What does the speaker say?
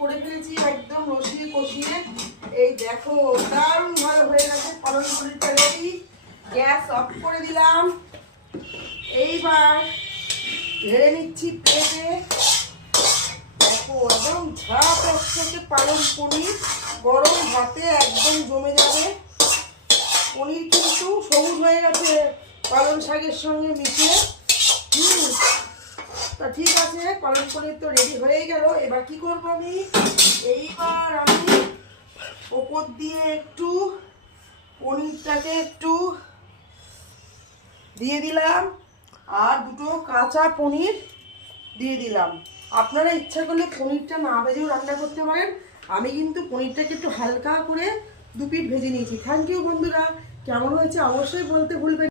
করে ফেলেছি একদম রসিয়ে কষিয়ে। এই দেখো দারুণ ভালো হয়ে গেছে পালন পনিরটা রেডি। গ্যাস অফ করে দিলাম। এইবার ঢেলে নিচ্ছি প্লেটে। দেখো একদম ঝাপ হচ্ছে পালন পনির, গরম ভাতে একদম জমে যাবে। পনির কিন্তু সবুজ হয়ে গেছে পালং শাকের সঙ্গে মিশিয়ে। তা ঠিক আছে, পালং পনির তো রেডি হয়ে গেল। এবার কি করবো আমি, এইবার আমি ওপর দিয়ে একটু পনিরটাকে একটু দিয়ে দিলাম আর দুটো কাঁচা পনির দিয়ে দিলাম। আপনারা ইচ্ছা করলে পনিরটা না ভেজেও রান্না করতে পারেন। আমি কিন্তু পনিরটাকে একটু হালকা করে 2 পিঠ ভেজে নিয়েছি। থ্যাংক ইউ বন্ধুরা, কেমন হয়েছে অবশ্যই বলতে ভুলবেন।